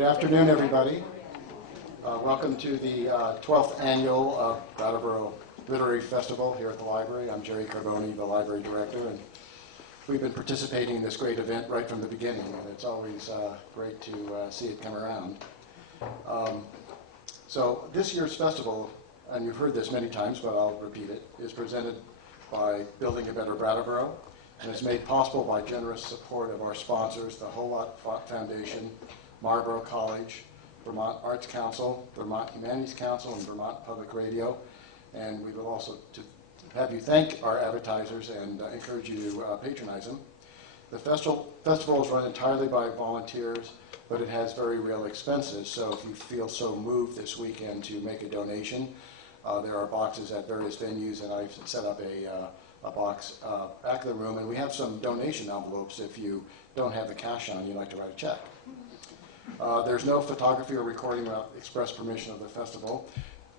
Good afternoon, everybody. Welcome to the 12th annual Brattleboro Literary Festival here at the library. I'm Jerry Carboni, the library director, and we've been participating in this great event right from the beginning, and it's always great to see it come around. So this year's festival, and you've heard this many times, but I'll repeat it, is presented by Building a Better Brattleboro, and is made possible by generous support of our sponsors, the Whole Lot Foundation, Marlborough College, Vermont Arts Council, Vermont Humanities Council, and Vermont Public Radio. And we will also have you thank our advertisers and encourage you to patronize them. The festival is run entirely by volunteers, but it has very real expenses. So if you feel so moved this weekend to make a donation, there are boxes at various venues, and I've set up a box back of the room. And we have some donation envelopes if you don't have the cash on, you'd like to write a check. There's no photography or recording without express permission of the festival.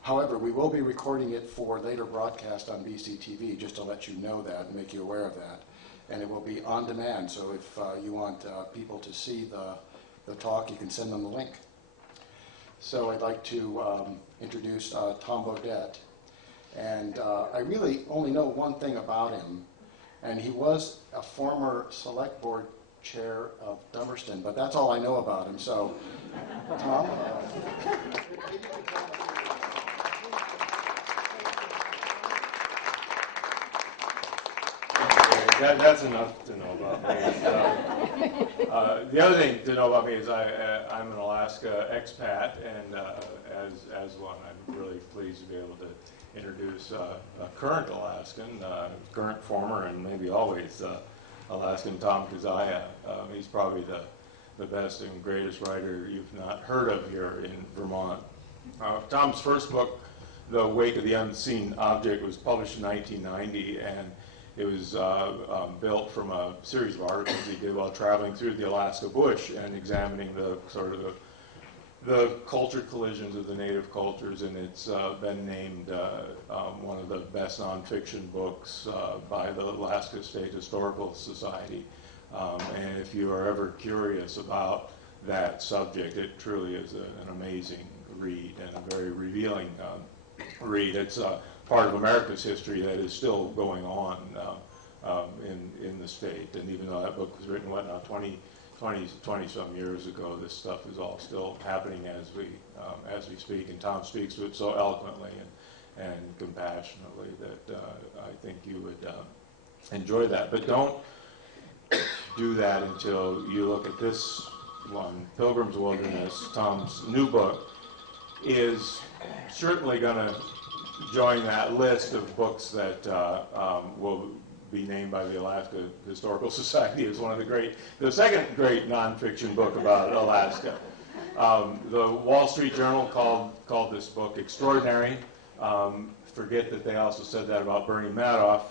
However, we will be recording it for later broadcast on BCTV, just to let you know that and make you aware of that. And it will be on demand, so if you want people to see the talk, you can send them the link. So I'd like to introduce Tom Bodette. And I really only know one thing about him, and he was a former select board chair of Dummerston, but that's all I know about him. So, Tom, that's enough to know about me. The other thing to know about me is I'm an Alaska expat, and as one, I'm really pleased to be able to introduce a current Alaskan, current, former, and maybe always Alaskan Tom Kizzia. He's probably the best and greatest writer you've not heard of here in Vermont. Tom's first book, The Wake of the Unseen Object, was published in 1990, and it was built from a series of articles he did while traveling through the Alaska bush and examining the sort of the culture collisions of the native cultures, and it's been named one of the best nonfiction books by the Alaska State Historical Society. And if you are ever curious about that subject, it truly is an amazing read and a very revealing read. It's part of America's history that is still going on in the state. And even though that book was written, 20-some years ago, this stuff is all still happening as we speak. And Tom speaks to it so eloquently and compassionately that I think you would enjoy that. But don't do that until you look at this one, Pilgrim's Wilderness. Tom's new book is certainly going to join that list of books that will be named by the Alaska Historical Society as one of the second great nonfiction book about Alaska. The Wall Street Journal called this book extraordinary. Forget that they also said that about Bernie Madoff.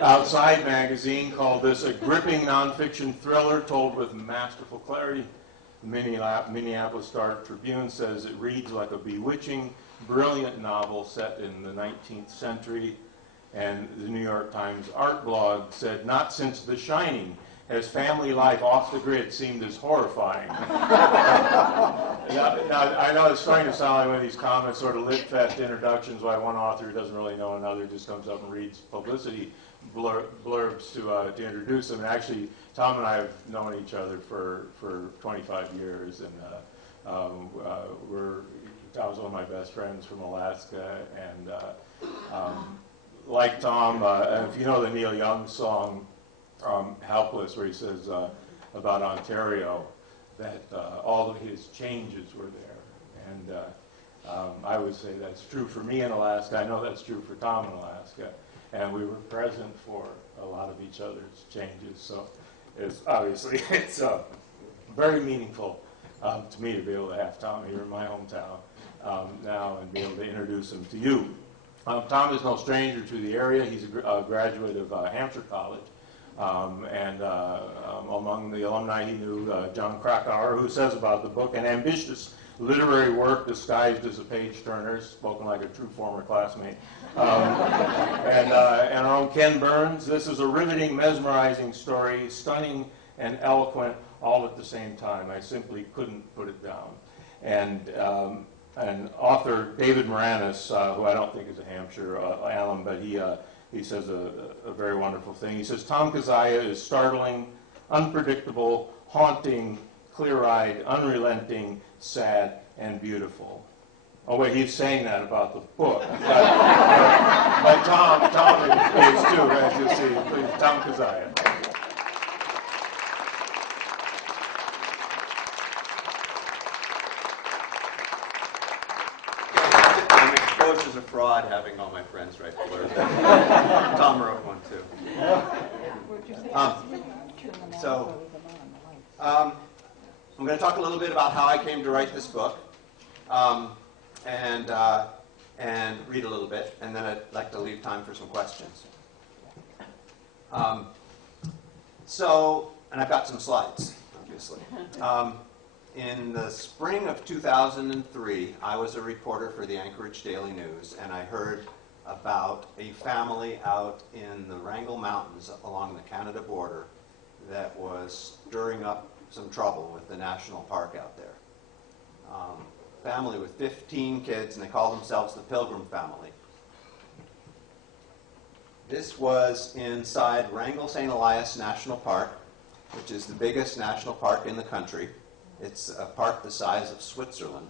Outside magazine called this a gripping nonfiction thriller told with masterful clarity. The Minneapolis Star-Tribune says it reads like a bewitching, brilliant novel set in the 19th century. And the New York Times art blog said, not since The Shining has family life off the grid seemed as horrifying. Now, I know it's starting to sound like one of these common sort of lit-fest introductions why one author doesn't really know another, just comes up and reads publicity blurbs to introduce them. And actually, Tom and I have known each other for 25 years, and Tom's one of my best friends from Alaska, and like Tom, if you know the Neil Young song, Helpless, where he says about Ontario, that all of his changes were there. And I would say that's true for me in Alaska. I know that's true for Tom in Alaska. And we were present for a lot of each other's changes. So it's very meaningful to me to be able to have Tom here in my hometown now and be able to introduce him to you. Tom is no stranger to the area. He's a graduate of Hampshire College. And among the alumni, he knew John Krakauer, who says about the book, an ambitious literary work disguised as a page-turner, spoken like a true former classmate. And our own Ken Burns, this is a riveting, mesmerizing story, stunning and eloquent, all at the same time. I simply couldn't put it down. And author David Moranis, who I don't think is a Hampshire alum, but he says a very wonderful thing. He says, Tom Kizzia is startling, unpredictable, haunting, clear-eyed, unrelenting, sad, and beautiful. Oh wait, he's saying that about the book. But Tom is too, as you see. Please, Tom Kizzia. I'm exposed as a fraud having all my friends write blurbs. Tom wrote one too. I'm going to talk a little bit about how I came to write this book, and read a little bit, and then I'd like to leave time for some questions. And I've got some slides, obviously. In the spring of 2003, I was a reporter for the Anchorage Daily News, and I heard about a family out in the Wrangell Mountains along the Canada border that was stirring up some trouble with the national park out there. Family with 15 kids, and they call themselves the Pilgrim family. This was inside Wrangell St. Elias National Park, which is the biggest national park in the country. It's a park the size of Switzerland,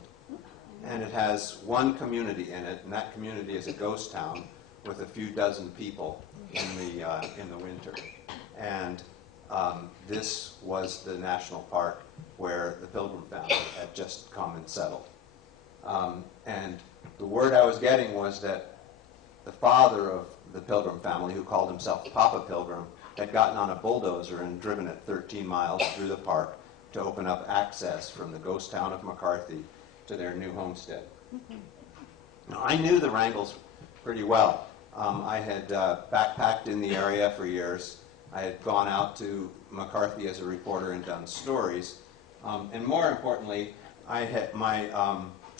and it has one community in it, and that community is a ghost town with a few dozen people in the winter. And this was the national park where the Pilgrim family had just come and settled. And the word I was getting was that the father of the Pilgrim family, who called himself Papa Pilgrim, had gotten on a bulldozer and driven it 13 miles through the park to open up access from the ghost town of McCarthy to their new homestead. Now, I knew the Wrangells pretty well. I had backpacked in the area for years. I had gone out to McCarthy as a reporter and done stories. And more importantly, I had my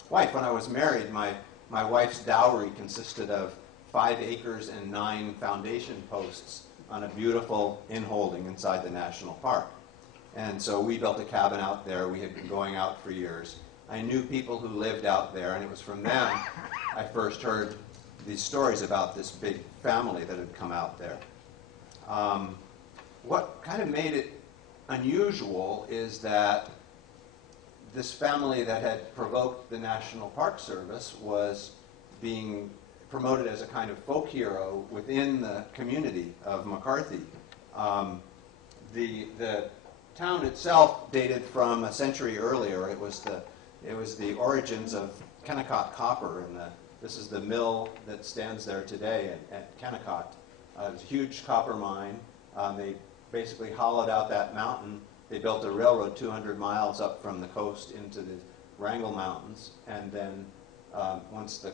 wife, when I was married, my wife's dowry consisted of 5 acres and 9 foundation posts on a beautiful inholding inside the national park. And so we built a cabin out there. We had been going out for years. I knew people who lived out there, and it was from them I first heard these stories about this big family that had come out there. What kind of made it unusual is that this family that had provoked the National Park Service was being promoted as a kind of folk hero within the community of McCarthy. The town itself dated from a century earlier. It was the origins of Kennecott copper, and this is the mill that stands there today at Kennecott. It was a huge copper mine. They basically hollowed out that mountain. They built a railroad 200 miles up from the coast into the Wrangell Mountains, and then once the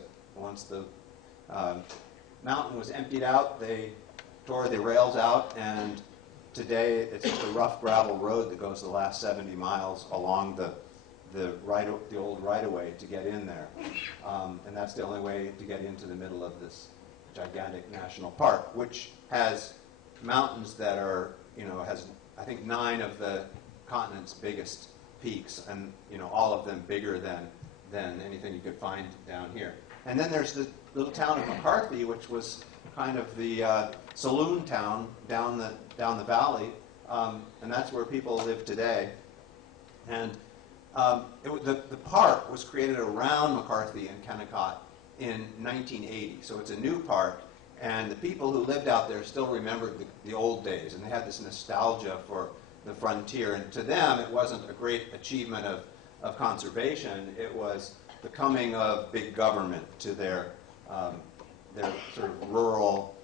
mountain was emptied out, they tore the rails out, and today it's just a rough gravel road that goes the last 70 miles along the old right-of-way to get in there. And that's the only way to get into the middle of this gigantic national park, which has mountains that are, has I think 9 of the continent's biggest peaks, and all of them bigger than anything you could find down here. And then there's the little town of McCarthy, which was kind of the saloon town down the valley, and that's where people live today. And the park was created around McCarthy and Kennecott in 1980, so it's a new park, and the people who lived out there still remembered the old days, and they had this nostalgia for the frontier. And to them, it wasn't a great achievement of conservation. It was the coming of big government to their sort of rural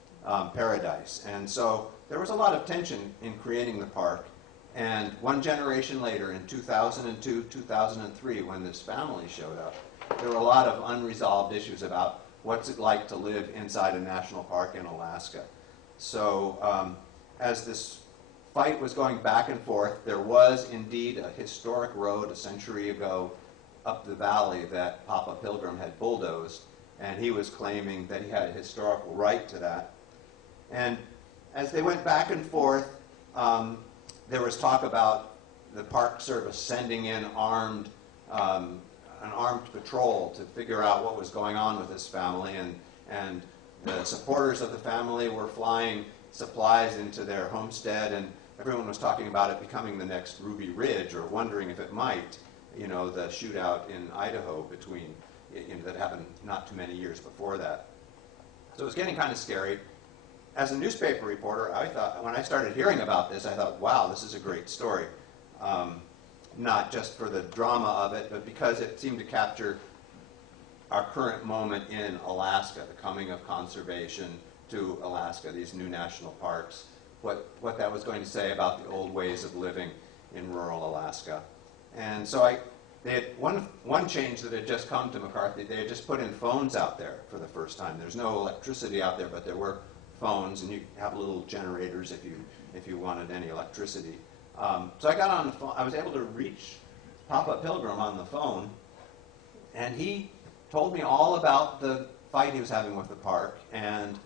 paradise. And so there was a lot of tension in creating the park. And one generation later, in 2002, 2003, when this family showed up, there were a lot of unresolved issues about what's it like to live inside a national park in Alaska. So as this fight was going back and forth, there was indeed a historic road a century ago up the valley that Papa Pilgrim had bulldozed, and he was claiming that he had a historical right to that. And as they went back and forth, there was talk about the Park Service sending in an armed patrol to figure out what was going on with this family, and the supporters of the family were flying supplies into their homestead, and everyone was talking about it becoming the next Ruby Ridge, or wondering if it might, you know, the shootout in Idaho between, you know, that happened not too many years before that. So it was getting kind of scary. As a newspaper reporter, I thought, when I started hearing about this, I thought, wow, this is a great story. Not just for the drama of it, but because it seemed to capture our current moment in Alaska, the coming of conservation to Alaska, these new national parks, what that was going to say about the old ways of living in rural Alaska. And so they had one change that had just come to McCarthy. They had just put in phones out there for the first time. There's no electricity out there, but there were phones, and you have little generators if you wanted any electricity. So I got on the phone. I was able to reach Papa Pilgrim on the phone, and he told me all about the fight he was having with the park, and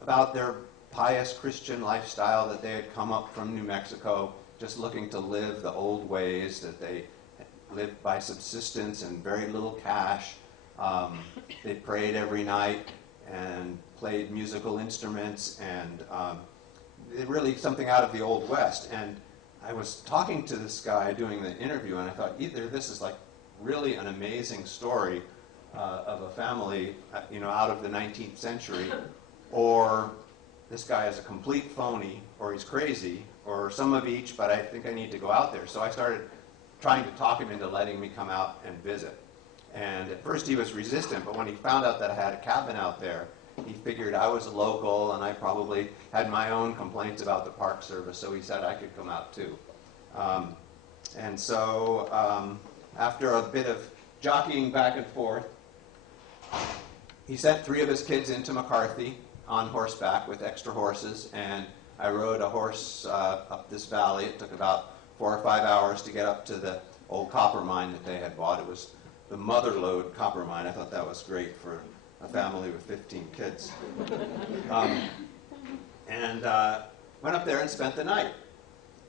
about their pious Christian lifestyle, that they had come up from New Mexico just looking to live the old ways, that they lived by subsistence and very little cash. They prayed every night and played musical instruments, and it really something out of the Old West. And I was talking to this guy doing the interview, and I thought, either this is like really an amazing story of a family, you know, out of the 19th century, or this guy is a complete phony, or he's crazy, or some of each, but I think I need to go out there. So I started trying to talk him into letting me come out and visit. And at first he was resistant, but when he found out that I had a cabin out there, he figured I was a local, and I probably had my own complaints about the Park Service, so he said I could come out too. And so after a bit of jockeying back and forth, he sent 3 of his kids into McCarthy on horseback with extra horses, and I rode a horse up this valley. It took about 4 or 5 hours to get up to the old copper mine that they had bought. It was the Motherlode copper mine. I thought that was great for a family with 15 kids. And went up there and spent the night,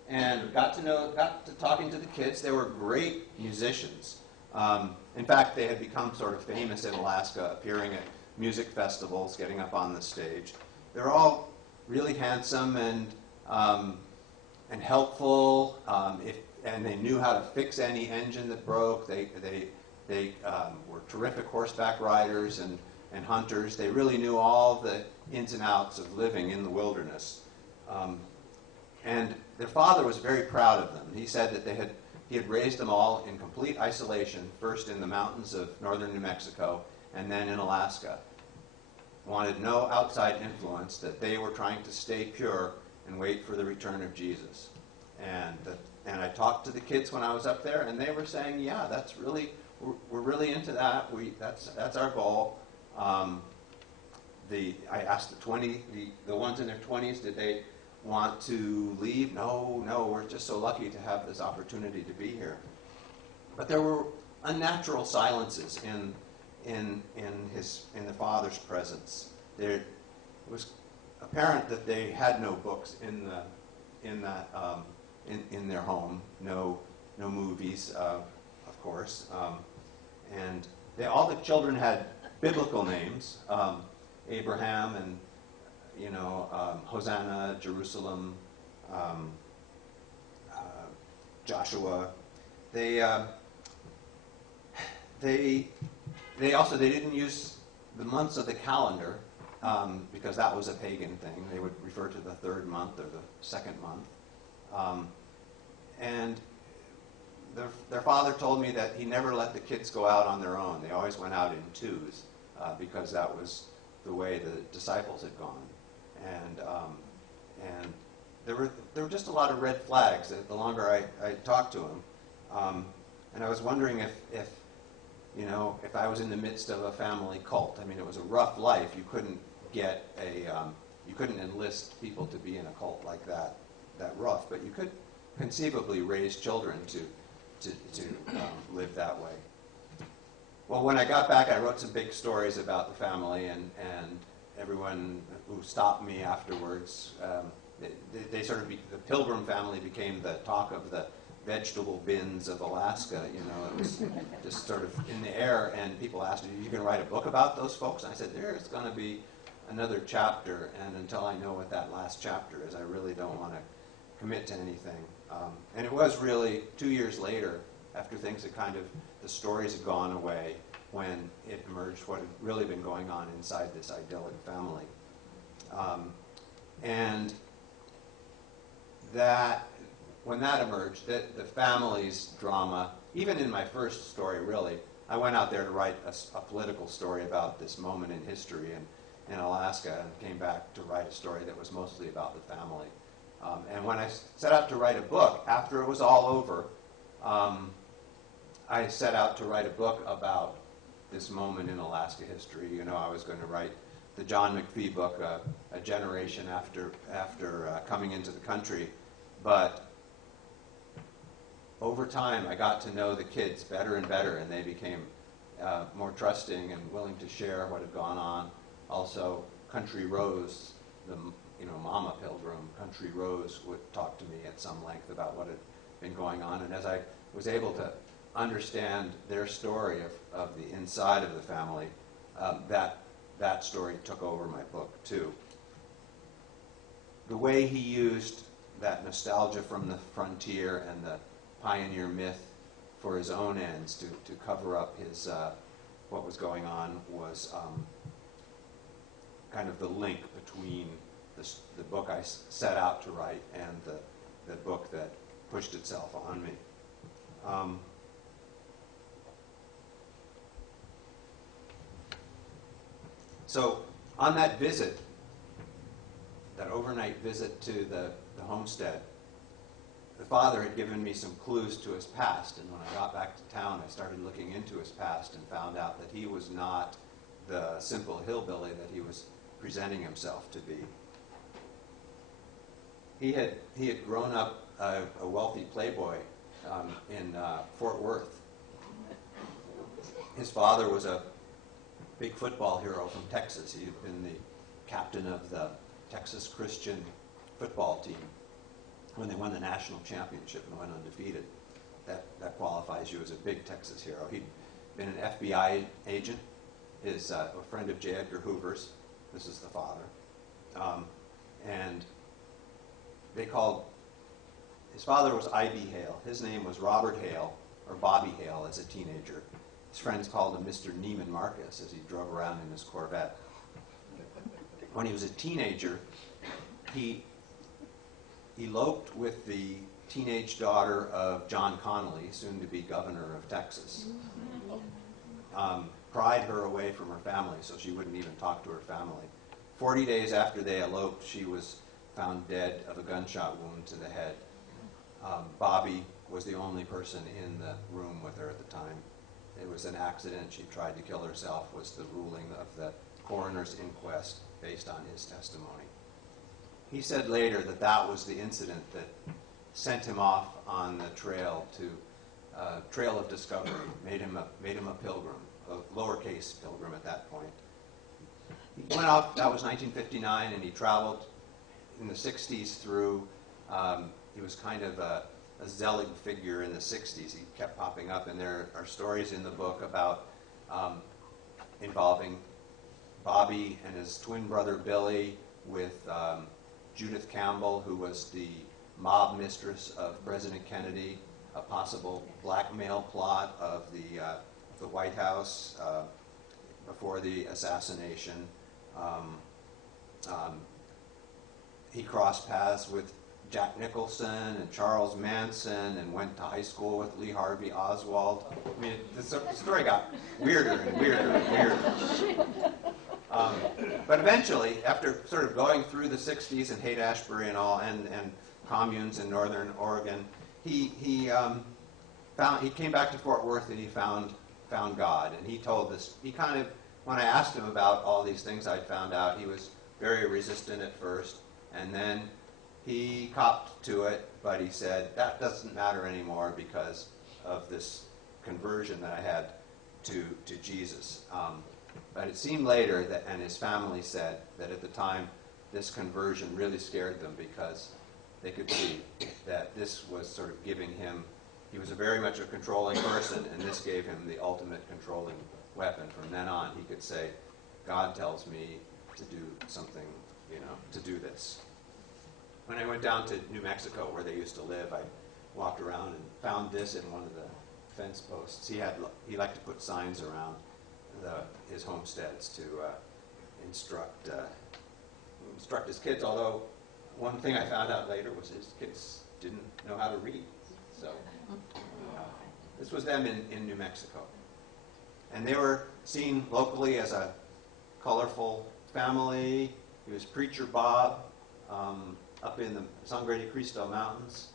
and got to talking to the kids. They were great musicians. In fact, they had become sort of famous in Alaska, appearing at music festivals, getting up on the stage. They're all really handsome and helpful, and they knew how to fix any engine that broke. They were terrific horseback riders and hunters. They really knew all the ins and outs of living in the wilderness. And their father was very proud of them. He said that he had raised them all in complete isolation, first in the mountains of northern New Mexico and then in Alaska. Wanted no outside influence, that they were trying to stay pure and wait for the return of Jesus. And I talked to the kids when I was up there, and they were saying, yeah, we're really into that. That's our goal. I asked the ones in their 20s, did they want to leave? No, we're just so lucky to have this opportunity to be here. But there were unnatural silences in the father's presence. It was apparent that they had no books in their home, no movies, of course, and all the children had biblical names, Abraham and Hosanna, Jerusalem, Joshua. They didn't use the months of the calendar because that was a pagan thing. They would refer to the 3rd month or the 2nd month. And their father told me that he never let the kids go out on their own. They always went out in twos because that was the way the disciples had gone. And there were just a lot of red flags the longer I talked to him. And I was wondering if I was in the midst of a family cult. I mean, it was a rough life. You couldn't you couldn't enlist people to be in a cult like that rough, but you could conceivably raise children to live that way. Well, when I got back, I wrote some big stories about the family, and everyone who stopped me afterwards they sort of, the Pilgrim family became the talk of the vegetable bins of Alaska. You know, it was just sort of in the air, and people asked me, "Are you going to write a book about those folks?" And I said, "There's going to be another chapter, and until I know what that last chapter is, I really don't want to commit to anything." And it was really 2 years later, after things had kind of, the stories had gone away, when it emerged what had really been going on inside this idyllic family. And that, when that emerged, the family's drama, even in my first story, really, I went out there to write a political story about this moment in history in Alaska, and came back to write a story that was mostly about the family. And when I set out to write a book, after it was all over, I set out to write a book about this moment in Alaska history. You know, I was going to write the John McPhee book, a generation after coming into the country. But over time, I got to know the kids better and better, and they became more trusting and willing to share what had gone on. Also, Country Rose, Mama Pilgrim, Country Rose would talk to me at some length about what had been going on. And as I was able to understand their story of the inside of the family, that story took over my book too. The way he used that nostalgia from the frontier and the pioneer myth for his own ends to cover up his what was going on was kind of the link between the book I set out to write and the book that pushed itself on me. So on that visit, that overnight visit to the homestead, the father had given me some clues to his past, and when I got back to town, I started looking into his past and found out that he was not the simple hillbilly that he was presenting himself to be. He had grown up a wealthy playboy in Fort Worth. His father was a big football hero from Texas. He had been the captain of the Texas Christian football team when they won the national championship and went undefeated. That qualifies you as a big Texas hero. He'd been an FBI agent. Is a friend of J. Edgar Hoover's. This is the father. And they called, his father was I.B. Hale. His name was Robert Hale, or Bobby Hale as a teenager. His friends called him Mr. Neiman Marcus as he drove around in his Corvette. When he was a teenager, he eloped with the teenage daughter of John Connally, soon to be governor of Texas. Pried her away from her family so she wouldn't even talk to her family. 40 days after they eloped, she was found dead of a gunshot wound to the head. Bobby was the only person in the room with her at the time. It was an accident. She tried to kill herself, was the ruling of the coroner's inquest based on his testimony. He said later that that was the incident that sent him off on the trail trail of discovery, made him a pilgrim, a lowercase pilgrim at that point. He went off, that was 1959, and he traveled in the 60s through, he was kind of a Zelig figure in the 60s. He kept popping up, and there are stories in the book about involving Bobby and his twin brother Billy with Judith Campbell, who was the mob mistress of President Kennedy, a possible blackmail plot of the White House before the assassination. He crossed paths with Jack Nicholson and Charles Manson and went to high school with Lee Harvey Oswald. I mean, the story got weirder and weirder and weirder. But eventually, after sort of going through the 60s and Haight-Ashbury and all, and communes in northern Oregon, he came back to Fort Worth and he found God. And he told this, he kind of, when I asked him about all these things I'd found out, he was very resistant at first, and then he copped to it, but he said, that doesn't matter anymore because of this conversion that I had to Jesus. But it seemed later that, and his family said, that at the time this conversion really scared them because they could see that this was sort of giving him, he was very much a controlling person, and this gave him the ultimate controlling weapon. From then on, he could say, God tells me to do something, to do this. When I went down to New Mexico, where they used to live, I walked around and found this in one of the fence posts. He liked to put signs around his homesteads to instruct his kids, although one thing I found out later was his kids didn't know how to read. So this was them in New Mexico. And they were seen locally as a colorful family. He was Preacher Bob up in the Sangre de Cristo Mountains.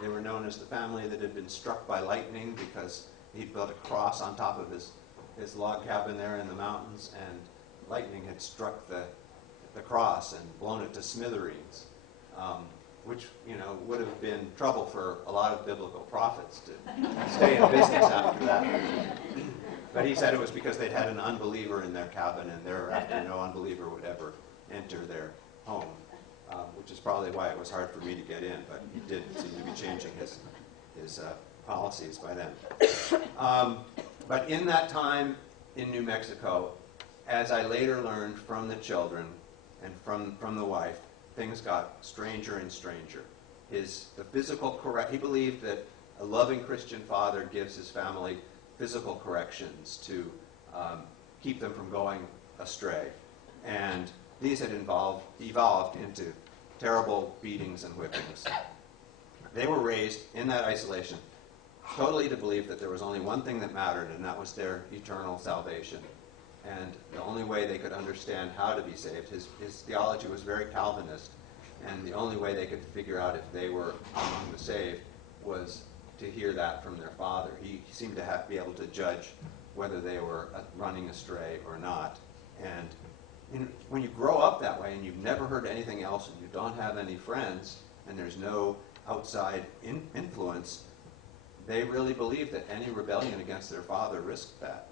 They were known as the family that had been struck by lightning because he built a cross on top of his log cabin there in the mountains, and lightning had struck the cross and blown it to smithereens, which would have been trouble for a lot of biblical prophets to stay in business after that. But he said it was because they'd had an unbeliever in their cabin, and thereafter no unbeliever would ever enter their home, which is probably why it was hard for me to get in, but he did seem to be changing his policies by then. But in that time in New Mexico, as I later learned from the children and from the wife, things got stranger and stranger. He believed that a loving Christian father gives his family physical corrections to keep them from going astray. And these had evolved into terrible beatings and whippings. They were raised in that isolation totally to believe that there was only one thing that mattered, and that was their eternal salvation. And the only way they could understand how to be saved, his theology was very Calvinist, and the only way they could figure out if they were among the saved was to hear that from their father. He seemed to be able to judge whether they were running astray or not. And when you grow up that way and you've never heard anything else and you don't have any friends and there's no outside influence, they really believed that any rebellion against their father risked that.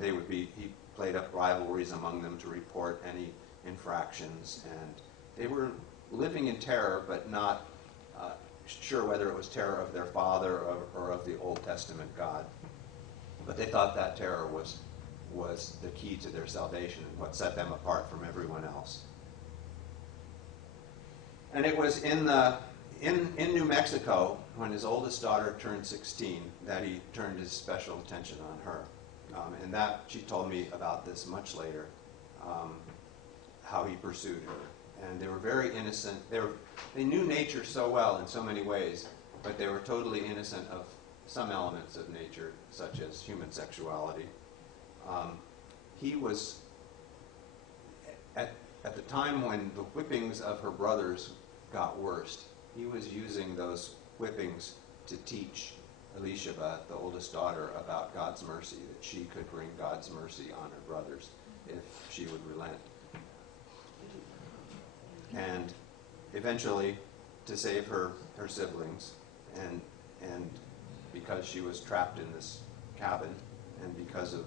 He played up rivalries among them to report any infractions, and they were living in terror, but not sure whether it was terror of their father or of the Old Testament God. But they thought that terror was the key to their salvation and what set them apart from everyone else. And it was in New Mexico, when his oldest daughter turned 16, that he turned his special attention on her. And that, she told me about this much later, how he pursued her. And they were very innocent. They knew nature so well in so many ways, but they were totally innocent of some elements of nature, such as human sexuality. He was, at the time when the whippings of her brothers got worst, he was using those whippings to teach Elisheba, the oldest daughter, about God's mercy, that she could bring God's mercy on her brothers if she would relent. And eventually, to save her siblings, and because she was trapped in this cabin, and because of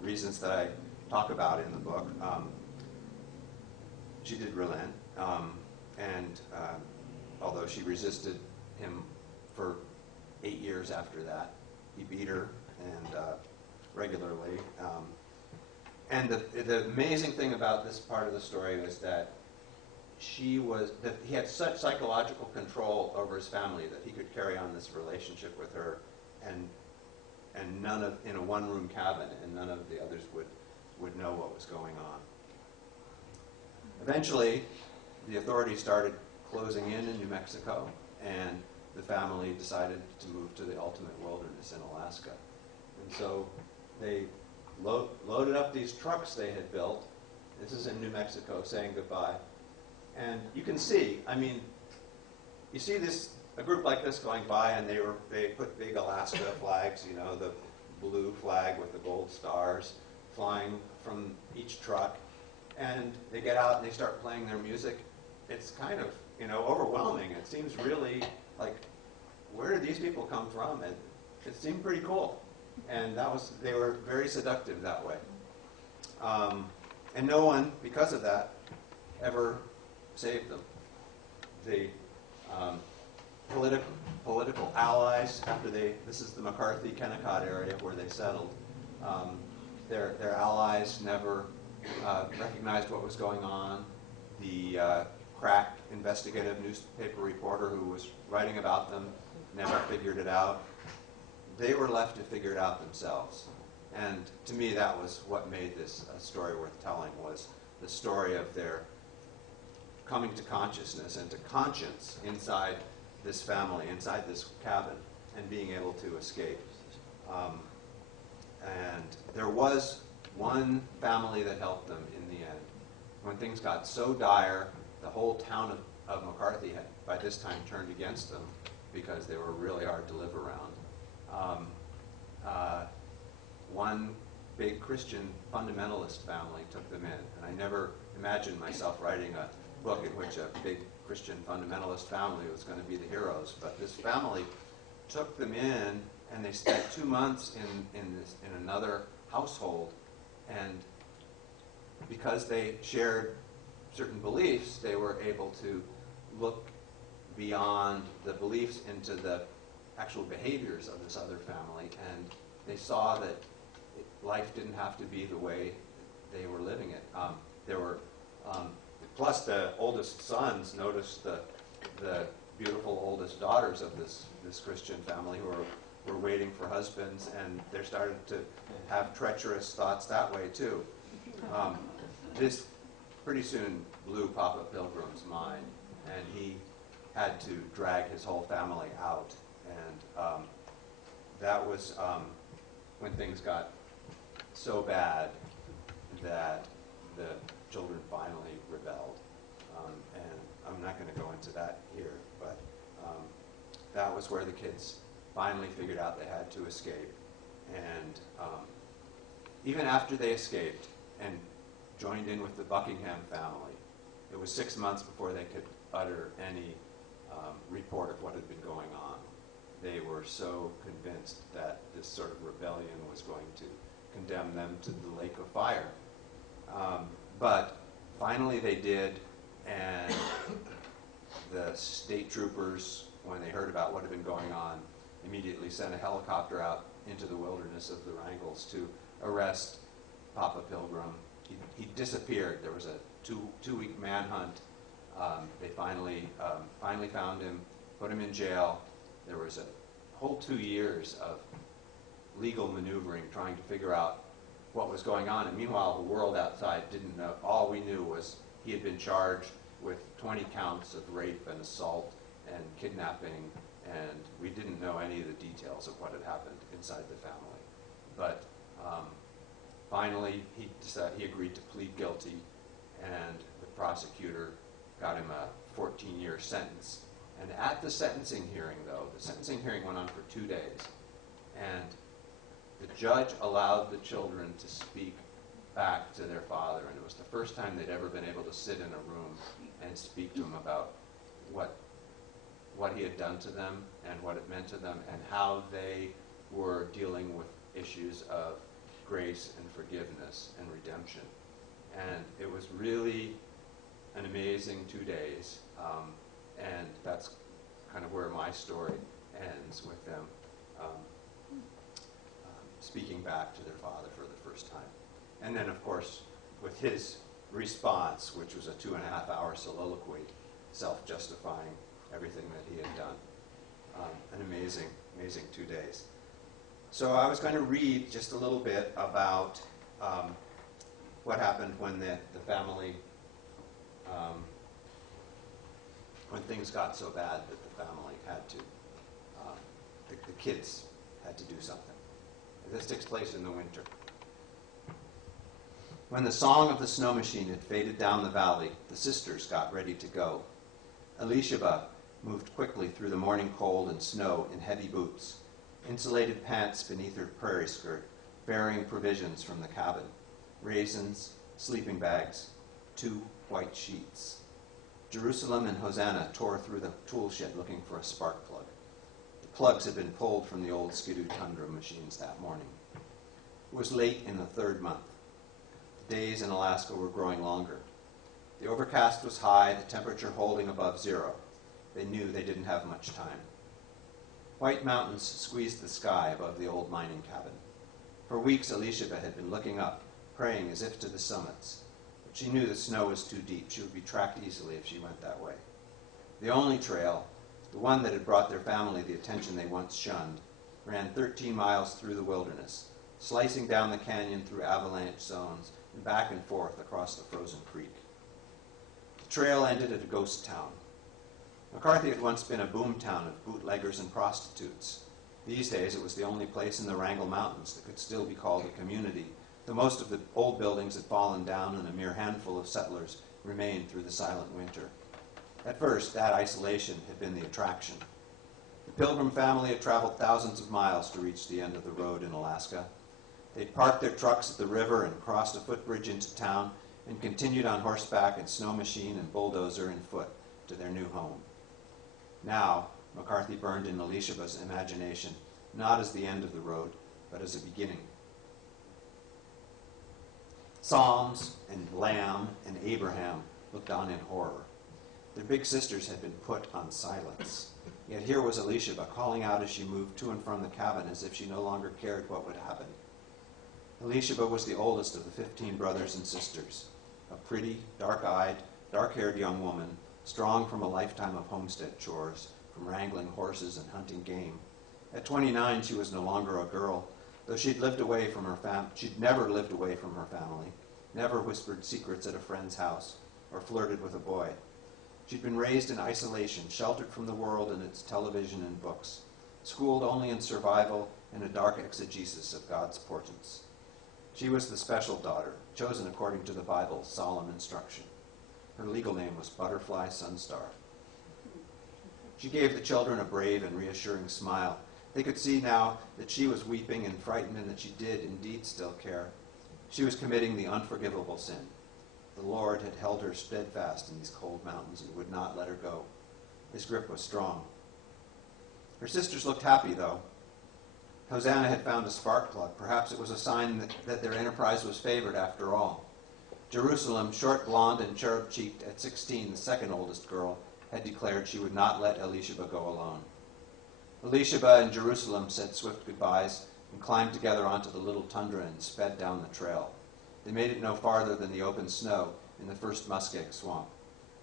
reasons that I talk about in the book, she did relent. Although she resisted him for 8 years after that, he beat her and regularly. And the amazing thing about this part of the story was that he had such psychological control over his family that he could carry on this relationship with her, and in a one-room cabin, and none of the others would know what was going on. Eventually, the authorities started closing in New Mexico, and the family decided to move to the ultimate wilderness in Alaska. And so they loaded up these trucks they had built. This is in New Mexico, saying goodbye. And you can see, you see a group like this going by, and they put big Alaska flags, the blue flag with the gold stars flying from each truck. And they get out and they start playing their music. It's kind of, overwhelming. It seems really like, where did these people come from? And it seemed pretty cool. And they were very seductive that way. And no one, because of that, ever saved them. The political allies, this is the McCarthy-Kennecott area where they settled, their allies never recognized what was going on. The crack investigative newspaper reporter who was writing about them never figured it out. They were left to figure it out themselves. And to me, that was what made this a story worth telling, was the story of their coming to consciousness and to conscience inside this family, inside this cabin, and being able to escape. And there was one family that helped them in the end. When things got so dire, the whole town of McCarthy had by this time turned against them because they were really hard to live around. One big Christian fundamentalist family took them in, and I never imagined myself writing a book in which a big Christian fundamentalist family was going to be the heroes, but this family took them in, and they spent 2 months in another household, and because they shared certain beliefs, they were able to look beyond the beliefs into the actual behaviors of this other family, and they saw that life didn't have to be the way they were living it. Plus, the oldest sons noticed the beautiful oldest daughters of this Christian family who were waiting for husbands, and they started to have treacherous thoughts that way too. This pretty soon blew Papa Pilgrim's mind, and he had to drag his whole family out, and that was when things got so bad that the children finally rebelled. And I'm not going to go into that here, but that was where the kids finally figured out they had to escape. And even after they escaped and joined in with the Buckingham family, it was 6 months before they could utter any report of what had been going on. They were so convinced that this sort of rebellion was going to condemn them to the lake of fire. But finally they did, and the state troopers, when they heard about what had been going on, immediately sent a helicopter out into the wilderness of the Wrangles to arrest Papa Pilgrim. He disappeared. There was a two-week manhunt. They finally found him, put him in jail. There was a whole 2 years of legal maneuvering trying to figure out what was going on. And meanwhile, the world outside didn't know. All we knew was he had been charged with 20 counts of rape and assault and kidnapping, and we didn't know any of the details of what had happened inside the family. But finally, he agreed to plead guilty, and the prosecutor got him a 14-year sentence. And at the sentencing hearing, though, the sentencing hearing went on for 2 days, and the judge allowed the children to speak back to their father, and it was the first time they'd ever been able to sit in a room and speak to him about what he had done to them and what it meant to them and how they were dealing with issues of grace and forgiveness and redemption. And it was really an amazing 2 days, and that's kind of where my story ends, with them speaking back to their father for the first time. And then, of course, with his response, which was a 2.5-hour soliloquy, self-justifying everything that he had done. An amazing, amazing 2 days. So I was going to read just a little bit about what happened when the family, when things got so bad that the family had to, the kids had to do something. This takes place in the winter. When the song of the snow machine had faded down the valley, the sisters got ready to go. Elishaba moved quickly through the morning cold and snow in heavy boots, insulated pants beneath her prairie skirt, bearing provisions from the cabin, raisins, sleeping bags, 2 white sheets. Jerusalem and Hosanna tore through the tool shed looking for a spark plug. The plugs had been pulled from the old Skidoo Tundra machines that morning. It was late in the 3rd month. The days in Alaska were growing longer. The overcast was high, the temperature holding above zero. They knew they didn't have much time. White mountains squeezed the sky above the old mining cabin. For weeks, Elisheba had been looking up, praying as if to the summits. But she knew the snow was too deep. She would be tracked easily if she went that way. The only trail, the one that had brought their family the attention they once shunned, ran 13 miles through the wilderness, slicing down the canyon through avalanche zones and back and forth across the frozen creek. The trail ended at a ghost town. McCarthy had once been a boom town of bootleggers and prostitutes. These days it was the only place in the Wrangell Mountains that could still be called a community, though most of the old buildings had fallen down and a mere handful of settlers remained through the silent winter. At first, that isolation had been the attraction. The Pilgrim family had traveled thousands of miles to reach the end of the road in Alaska. They'd parked their trucks at the river and crossed a footbridge into town and continued on horseback and snow machine and bulldozer and foot to their new home. Now, McCarthy burned in Elishaba's imagination, not as the end of the road, but as a beginning. Psalms and Lamb and Abraham looked on in horror. Their big sisters had been put on silence. Yet here was Elisheba calling out as she moved to and from the cabin as if she no longer cared what would happen. Elisheba was the oldest of the 15 brothers and sisters, a pretty, dark-eyed, dark-haired young woman, strong from a lifetime of homestead chores, from wrangling horses and hunting game. At 29, she was no longer a girl, though she'd never lived away from her family, never whispered secrets at a friend's house, or flirted with a boy. She'd been raised in isolation, sheltered from the world and its television and books, schooled only in survival and a dark exegesis of God's portents. She was the special daughter, chosen according to the Bible's solemn instruction. Her legal name was Butterfly Sunstar. She gave the children a brave and reassuring smile. They could see now that she was weeping and frightened and that she did indeed still care. She was committing the unforgivable sin. The Lord had held her steadfast in these cold mountains and would not let her go. His grip was strong. Her sisters looked happy, though. Hosanna had found a spark plug. Perhaps it was a sign that their enterprise was favored after all. Jerusalem, short, blonde, and cherub-cheeked at 16, the second oldest girl, had declared she would not let Elisheba go alone. Elisheba and Jerusalem said swift goodbyes and climbed together onto the little tundra and sped down the trail. They made it no farther than the open snow in the first muskeg swamp.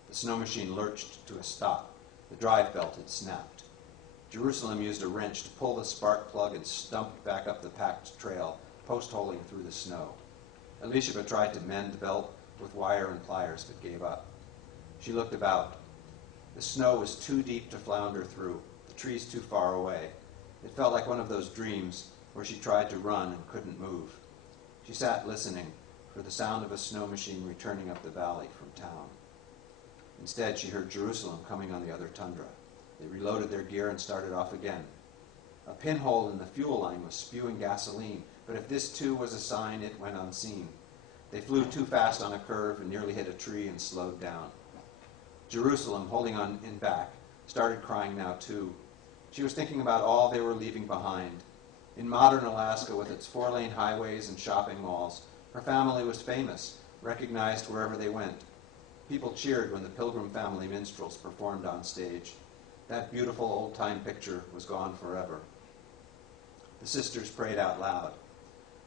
The snow machine lurched to a stop. The drive belt had snapped. Jerusalem used a wrench to pull the spark plug and stumped back up the packed trail, post-holing through the snow. Elisheba tried to mend the belt with wire and pliers, but gave up. She looked about. The snow was too deep to flounder through, the trees too far away. It felt like one of those dreams where she tried to run and couldn't move. She sat listening for the sound of a snow machine returning up the valley from town. Instead, she heard Jerusalem coming on the other tundra. They reloaded their gear and started off again. A pinhole in the fuel line was spewing gasoline, but if this too was a sign, it went unseen. They flew too fast on a curve and nearly hit a tree and slowed down. Jerusalem, holding on in back, started crying now too. She was thinking about all they were leaving behind. In modern Alaska, with its 4-lane highways and shopping malls, her family was famous, recognized wherever they went. People cheered when the Pilgrim family minstrels performed on stage. That beautiful old-time picture was gone forever. The sisters prayed out loud.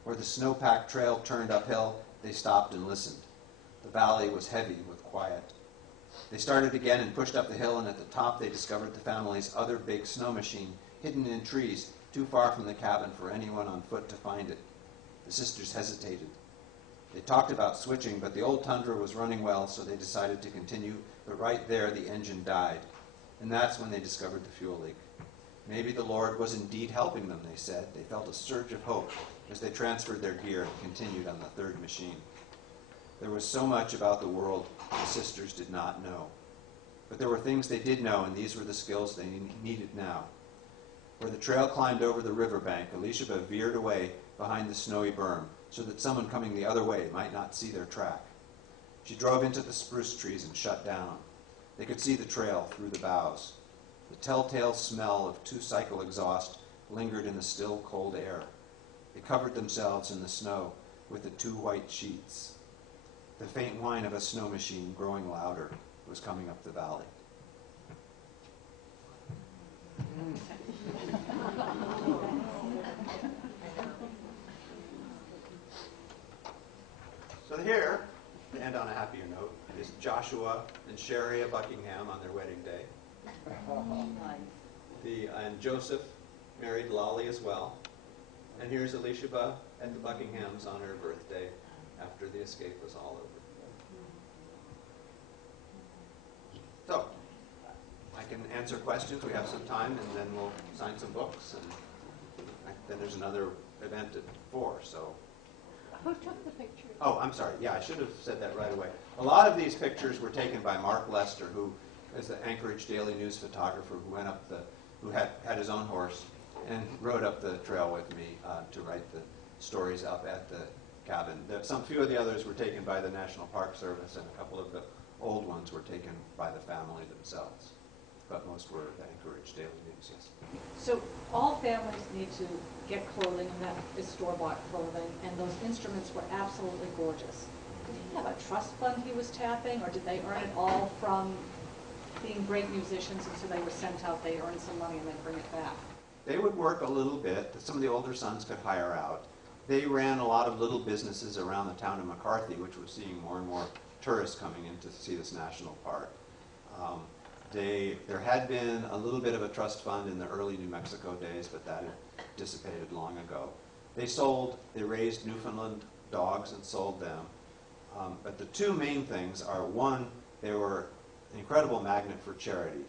Where the snow-packed trail turned uphill, they stopped and listened. The valley was heavy with quiet. They started again and pushed up the hill, and at the top they discovered the family's other big snow machine, hidden in trees, too far from the cabin for anyone on foot to find it. The sisters hesitated. They talked about switching, but the old tundra was running well, so they decided to continue, but right there the engine died. And that's when they discovered the fuel leak. Maybe the Lord was indeed helping them, they said. They felt a surge of hope as they transferred their gear and continued on the third machine. There was so much about the world the sisters did not know. But there were things they did know, and these were the skills they needed now. Where the trail climbed over the riverbank, Elisheba veered away behind the snowy berm so that someone coming the other way might not see their track. She drove into the spruce trees and shut down. They could see the trail through the boughs. The telltale smell of two-cycle exhaust lingered in the still, cold air. They covered themselves in the snow with the two white sheets. the faint whine of a snow machine growing louder was coming up the valley. So here, to end on a happier note, is Joshua and Sherry of Buckingham on their wedding day. And Joseph married Lolly as well. And here's Elishaba and the Buckinghams on her birthday after the escape was all over. So, I can answer questions. We have some time, and then we'll sign some books. And then there's another event at 4, so. Who took the picture? Oh, I'm sorry. Yeah, I should have said that right away. A lot of these pictures were taken by Mark Lester, who is the Anchorage Daily News photographer who went up who had his own horse and rode up the trail with me to write the stories up at the cabin. Some few of the others were taken by the National Park Service, and a couple of the old ones were taken by the family themselves. But most were the Anchorage Daily News, yes. So all families need to get clothing, and that is store-bought clothing, and those instruments were absolutely gorgeous. Did he have a trust fund he was tapping, or did they earn it all from being great musicians, and so they were sent out, they earned some money, and they bring it back? They would work a little bit. Some of the older sons could hire out. They ran a lot of little businesses around the town of McCarthy, which was seeing more and more tourists coming in to see this national park. There had been a little bit of a trust fund in the early New Mexico days, but that had dissipated long ago. They raised Newfoundland dogs and sold them. But the two main things are, one, they were an incredible magnet for charity.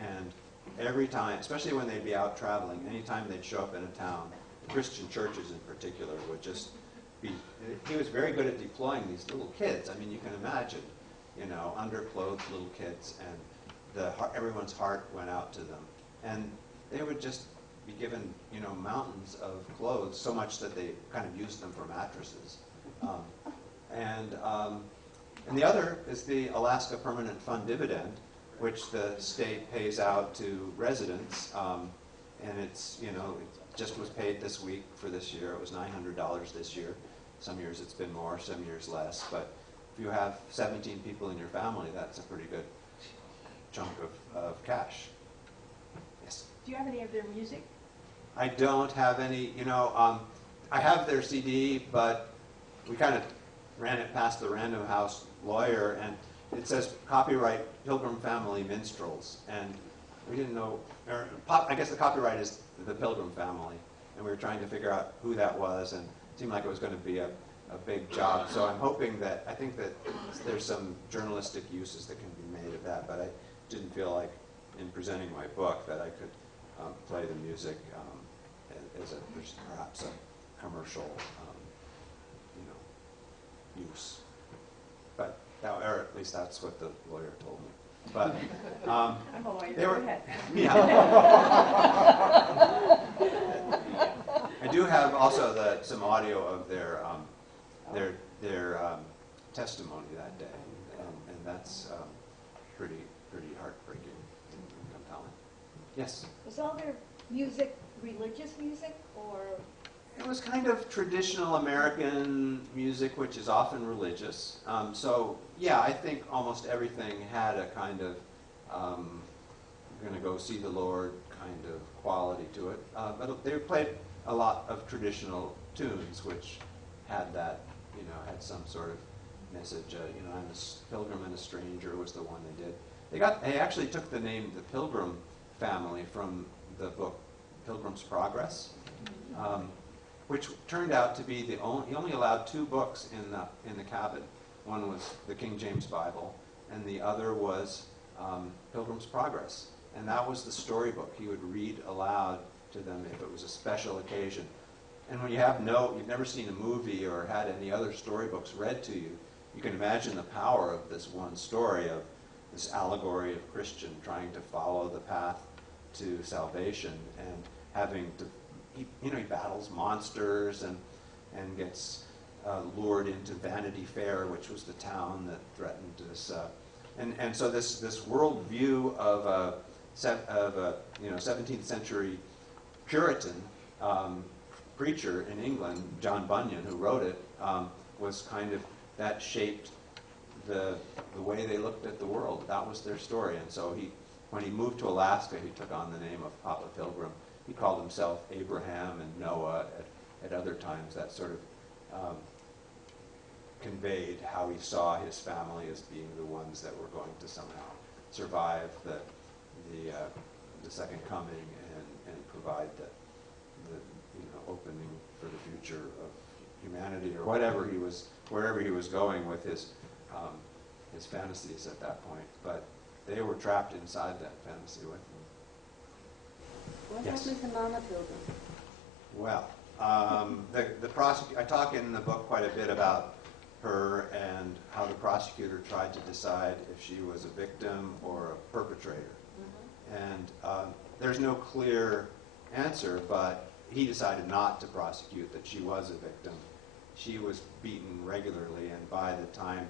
And every time, especially when they'd be out traveling, anytime they'd show up in a town, Christian churches in particular would just be, he was very good at deploying these little kids. I mean, you can imagine, underclothed little kids, and everyone's heart went out to them. And they would just be given, mountains of clothes, so much that they kind of used them for mattresses. And the other is the Alaska Permanent Fund Dividend, which the state pays out to residents. And it's, it just was paid this week for this year. It was $900 this year. Some years it's been more, some years less. But if you have 17 people in your family, that's a pretty good chunk of cash. Yes? Do you have any of their music? I don't have any, I have their CD, but we kind of ran it past the Random House lawyer, and it says copyright Pilgrim Family Minstrels, and we didn't know, I guess the copyright is the Pilgrim family, and we were trying to figure out who that was, and it seemed like it was going to be a big job. So I'm hoping that, I think that there's some journalistic uses that can be made of that, but I didn't feel like in presenting my book that I could play the music as perhaps a commercial use. But or at least that's what the lawyer told me. But I'm a lawyer. they were, Go ahead. yeah. I do have also some audio of their testimony that day, and that's pretty heartbreaking and compelling. Yes. Was all their music religious music, or? It was kind of traditional American music, which is often religious. So, yeah, I think almost everything had a kind of going to go see the Lord kind of quality to it. But they played a lot of traditional tunes, which had that, had some sort of message. I'm a pilgrim and a stranger was the one they did. They actually took the name the Pilgrim family from the book Pilgrim's Progress. Which turned out to be he only allowed 2 books in the cabin. One was the King James Bible, and the other was Pilgrim's Progress. And that was the storybook he would read aloud to them if it was a special occasion. And when you've never seen a movie or had any other storybooks read to you, you can imagine the power of this one story, of this allegory of Christian trying to follow the path to salvation and having to he battles monsters and gets lured into Vanity Fair, which was the town that threatened this. And so this world view of a 17th century Puritan preacher in England, John Bunyan, who wrote it, was kind of that shaped the way they looked at the world. That was their story. And so when he moved to Alaska, he took on the name of Papa Pilgrim. He called himself Abraham and Noah at other times. That sort of conveyed how he saw his family as being the ones that were going to somehow survive the second coming and provide the opening for the future of humanity, or whatever wherever he was going with his fantasies at that point. But they were trapped inside that fantasy with him. What Yes. happened to Mama Pilgrim? Well, I talk in the book quite a bit about her and how the prosecutor tried to decide if she was a victim or a perpetrator. And there's no clear answer, but he decided not to prosecute that she was a victim. She was beaten regularly, and by the time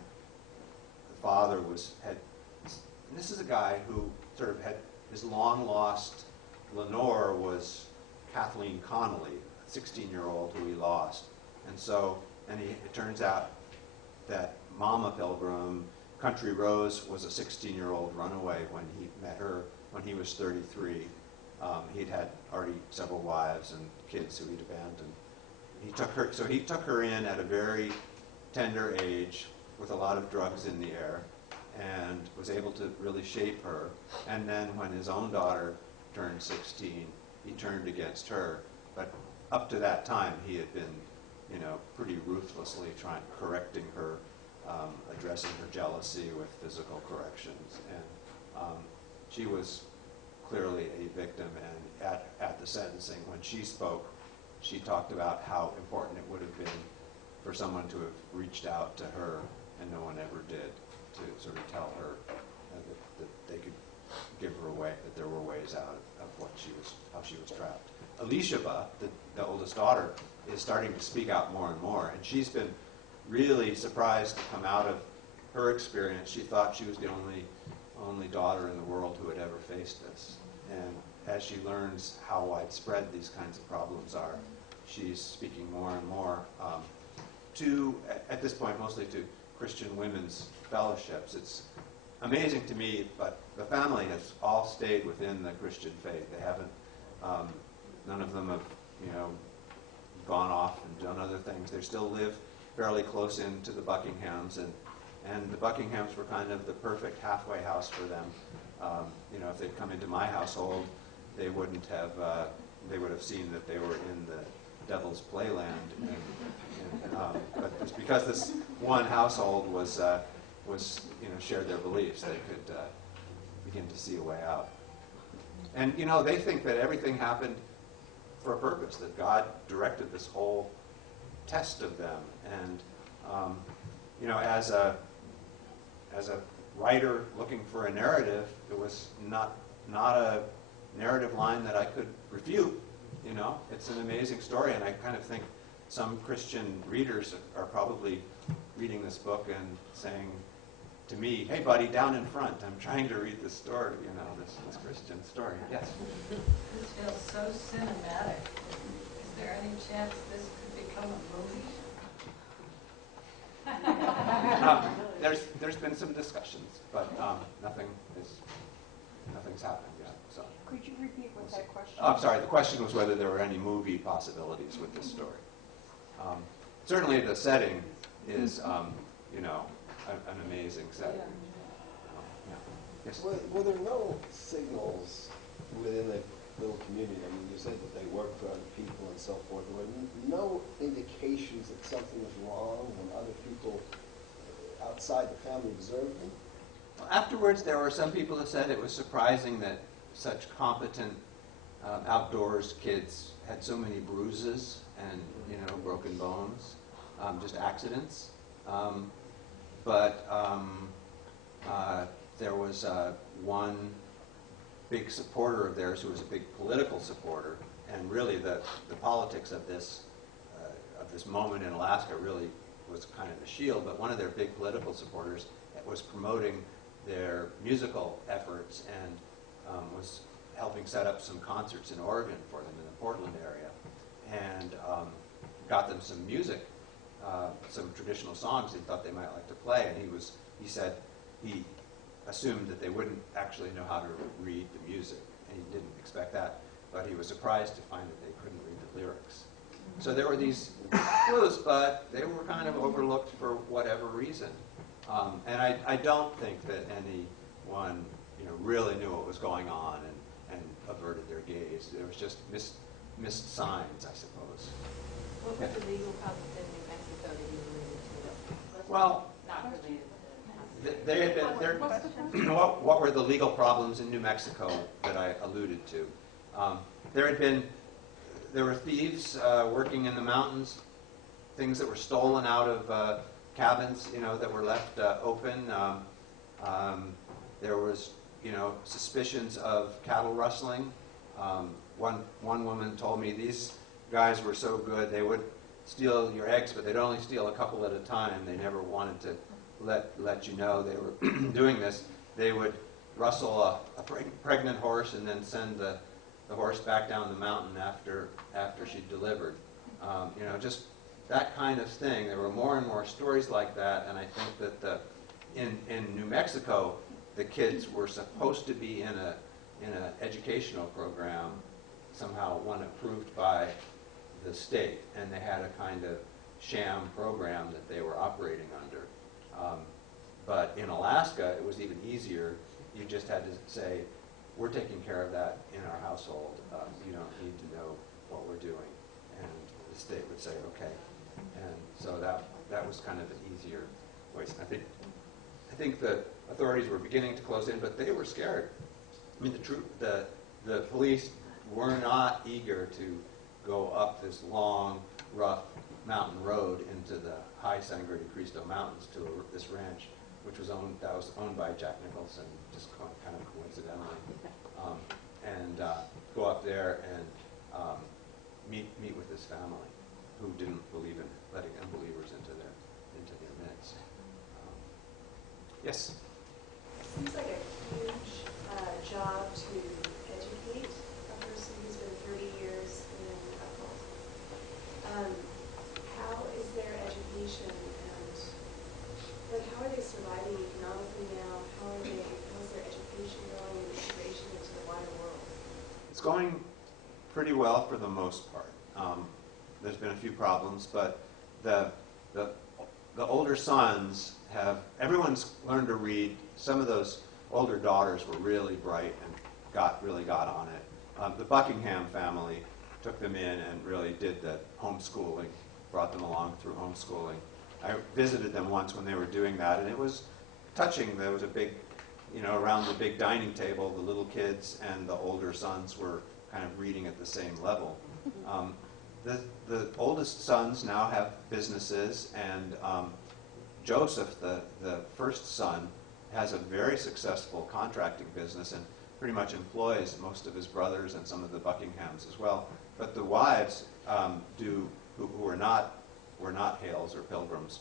the father and this is a guy who sort of had his long-lost Lenore was Kathleen Connolly, a 16-year-old who he lost. And it turns out that Mama Pilgrim, Country Rose, was a 16-year-old runaway when he met her when he was 33. He'd had already several wives and kids who he'd abandoned. He took her in at a very tender age with a lot of drugs in the air, and was able to really shape her. And then when his own daughter turned 16, he turned against her. But up to that time, he had been, pretty ruthlessly correcting her, addressing her jealousy with physical corrections. And she was clearly a victim. And at the sentencing, when she spoke, she talked about how important it would have been for someone to have reached out to her, and no one ever did, to sort of tell her that they could give her away, that there were ways out of how she was trapped. Elishaba, the oldest daughter, is starting to speak out more and more, and she's been really surprised to come out of her experience. She thought she was the only daughter in the world who had ever faced this. And as she learns how widespread these kinds of problems are, she's speaking more and more at this point, mostly to Christian women's fellowships. It's amazing to me, but the family has all stayed within the Christian faith. They haven't, none of them have, gone off and done other things. They still live fairly close into the Buckinghams, and the Buckinghams were kind of the perfect halfway house for them. If they'd come into my household, they would have seen that they were in the devil's playland. But it's because this one household was shared their beliefs, they could begin to see a way out. And they think that everything happened for a purpose, that God directed this whole test of them. And as a writer looking for a narrative, it was not a narrative line that I could refute. It's an amazing story, and I kind of think some Christian readers are probably reading this book and saying to me, "Hey, buddy, down in front, I'm trying to read this story, this Christian story." Yes? This feels so cinematic. Is there any chance this could become a movie? There's been some discussions, but nothing's happened yet. So. Could you repeat what that question? I'm sorry, the question was whether there were any movie possibilities with this story. Certainly the setting is, an amazing setting. Yes? Were there no signals within the little community? I mean, you said that they worked for other people and so forth. There were no indications that something was wrong when other people outside the family observed them? Afterwards, there were some people who said it was surprising that such competent outdoors kids had so many bruises and broken bones, just accidents. But there was one big supporter of theirs who was a big political supporter, and really the politics of this moment in Alaska really was kind of a shield. But one of their big political supporters was promoting their musical efforts and was helping set up some concerts in Oregon for them in the Portland area, and got them some music some traditional songs he thought they might like to play, and he said he assumed that they wouldn't actually know how to read the music, and he didn't expect that, but he was surprised to find that they couldn't read the lyrics. So there were these clues, but they were kind of overlooked for whatever reason. And I don't think that anyone really knew what was going on and averted their gaze. It was just missed signs, I suppose. What were the legal problems in New Mexico that you alluded to? Well, Not related to they had been, what were the legal problems in New Mexico that I alluded to? There were thieves working in the mountains, things that were stolen out of cabins, that were left open. There was, suspicions of cattle rustling. One woman told me these guys were so good they would steal your eggs, but they'd only steal a couple at a time. They never wanted to let you know they were doing this. They would rustle a pregnant horse and then send the horse back down the mountain after she delivered. Just that kind of thing. There were more and more stories like that, and I think that in New Mexico, the kids were supposed to be in an educational program, somehow one approved by the state, and they had a kind of sham program that they were operating under. But in Alaska, it was even easier. You just had to say, we're taking care of that in our household. You don't need to know what we're doing. And the state would say, okay. And so that was kind of an easier way. I think the authorities were beginning to close in, but they were scared. I mean, the police were not eager to go up this long, rough mountain road into the high Sangre de Cristo Mountains to this ranch, which was owned by Jack Nicholson, just kind of coincidentally, and go up there and meet with his family, who didn't believe in letting unbelievers into their midst. Yes. Seems like a huge job to educate a person who's been 30 years in a cult. How is their education and how are they surviving economically now? How is their education going and integration into the wider world? It's going pretty well for the most part. There's been a few problems, but the older sons everyone's learned to read. Some of those older daughters were really bright and really got on it. The Buckingham family took them in and really did the homeschooling, brought them along through homeschooling. I visited them once when they were doing that, and it was touching. There was a big, around the big dining table, the little kids and the older sons were kind of reading at the same level. The oldest sons now have businesses, and Joseph, the first son, has a very successful contracting business and pretty much employs most of his brothers and some of the Buckinghams as well. But the wives who are not Hales or Pilgrims,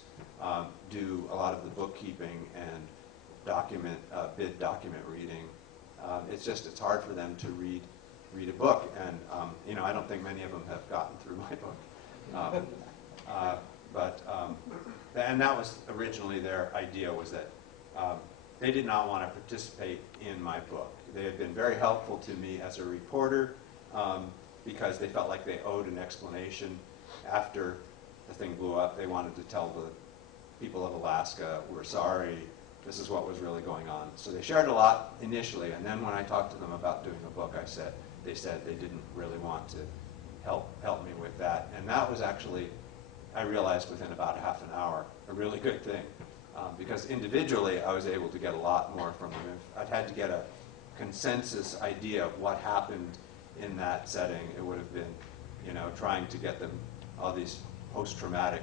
do a lot of the bookkeeping and bid document reading. It's hard for them to read a book, and I don't think many of them have gotten through my book. And that was originally their idea, was that they did not want to participate in my book. They had been very helpful to me as a reporter because they felt like they owed an explanation. After the thing blew up, they wanted to tell the people of Alaska, we're sorry, this is what was really going on. So they shared a lot initially, and then when I talked to them about doing the book, they said they didn't really want to help me with that. And that was actually, I realized within about half an hour, a really good thing. Because individually, I was able to get a lot more from them. If I'd had to get a consensus idea of what happened in that setting, it would have been, trying to get them all these post-traumatic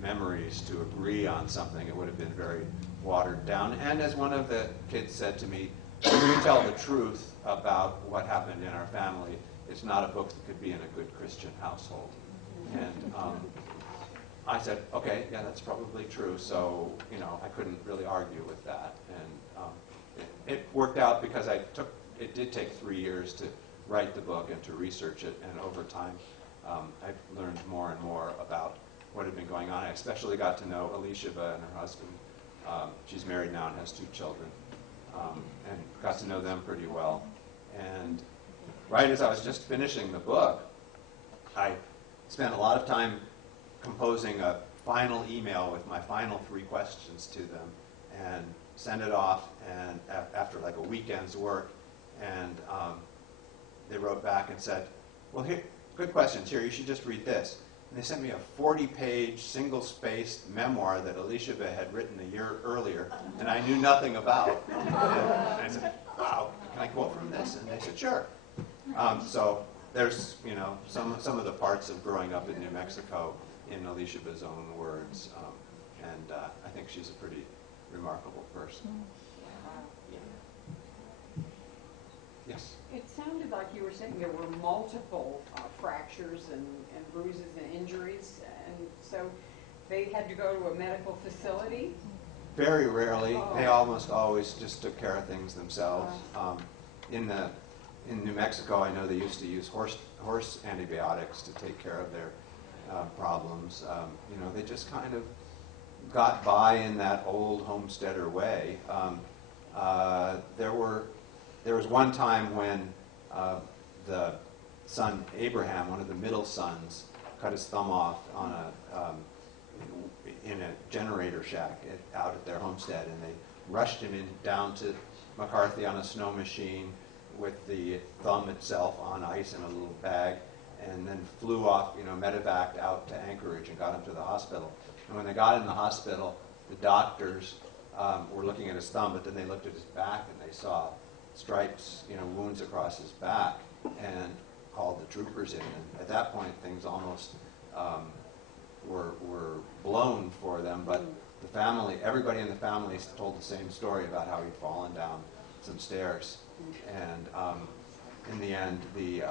memories to agree on something. It would have been very watered down. And as one of the kids said to me, when you tell the truth about what happened in our family, it's not a book that could be in a good Christian household. And I said, okay, yeah, that's probably true. So, I couldn't really argue with that. And it worked out because it did take 3 years to write the book and to research it. And over time, I've learned more and more about what had been going on. I especially got to know Alicia and her husband. She's married now and has 2 children, and got to know them pretty well. And right as I was just finishing the book, I spent a lot of time composing a final email with my final 3 questions to them, and sent it off. And after like a weekend's work, and they wrote back and said, "Well, here, good questions. Here, you should just read this." And they sent me a 40-page, single-spaced memoir that Alicia had written a year earlier, and I knew nothing about. And I said, "Wow, can I quote from this?" And they said, "Sure." So there's, you know, some of the parts of growing up in New Mexico in Alicia's own words, and I think she's a pretty remarkable person. Yes? It sounded like you were saying there were multiple fractures and bruises and injuries, and so they had to go to a medical facility? Very rarely. They almost always just took care of things themselves. In New Mexico, I know they used to use horse antibiotics to take care of their problems. You know, they just kind of got by in that old homesteader way. There was one time when the son Abraham, one of the middle sons, cut his thumb off on in a generator shack out at their homestead, and they rushed him down to McCarthy on a snow machine with the thumb itself on ice in a little bag, and then flew off, you know, medevaced out to Anchorage and got him to the hospital. And when they got in the hospital, the doctors were looking at his thumb, but then they looked at his back and they saw stripes, you know, wounds across his back, and called the troopers in. And at that point, things almost were blown for them. But the family, everybody in the family told the same story about how he'd fallen down some stairs. And in the end, the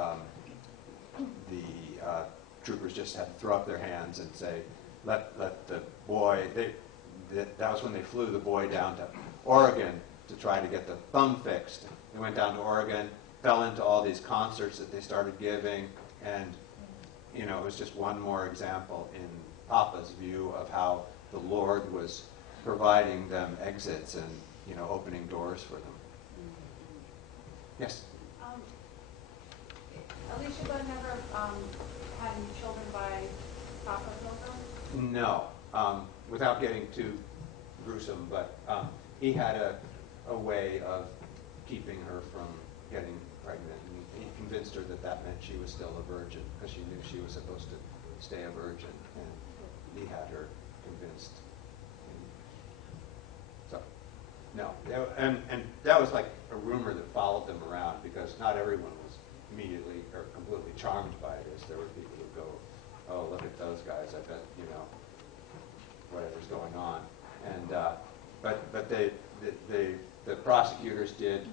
troopers just had to throw up their hands and say, let the boy, that was when they flew the boy down to Oregon to try to get the thumb fixed. They went down to Oregon, fell into all these concerts that they started giving, and, you know, it was just one more example in Papa's view of how the Lord was providing them exits and, you know, opening doors for them. Yes? Alicia never had any children by Papa Pilgrim? No, without getting too gruesome, but he had a way of keeping her from getting pregnant. And he convinced her that that meant she was still a virgin, because she knew she was supposed to stay a virgin, and he had her convinced. So, no. And that was like a rumor that followed them around, because not everyone was immediately or completely charmed by this. There were people who go, "Oh, look at those guys, I bet, you know, whatever's going on." And but the prosecutors did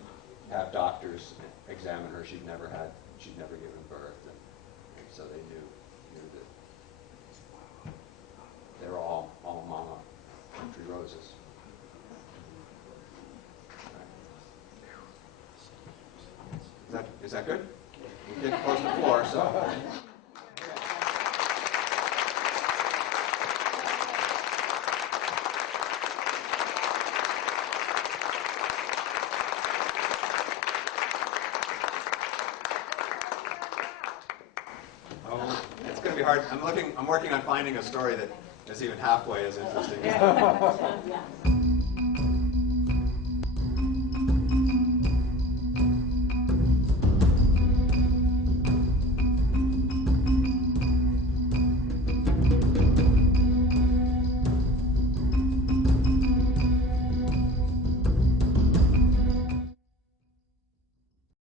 have doctors examine her. She'd never given birth, and so they knew that they were all mama country roses. Is that good? We're getting close to 4, so. Oh, it's going to be hard. I'm working on finding a story that is even halfway as interesting.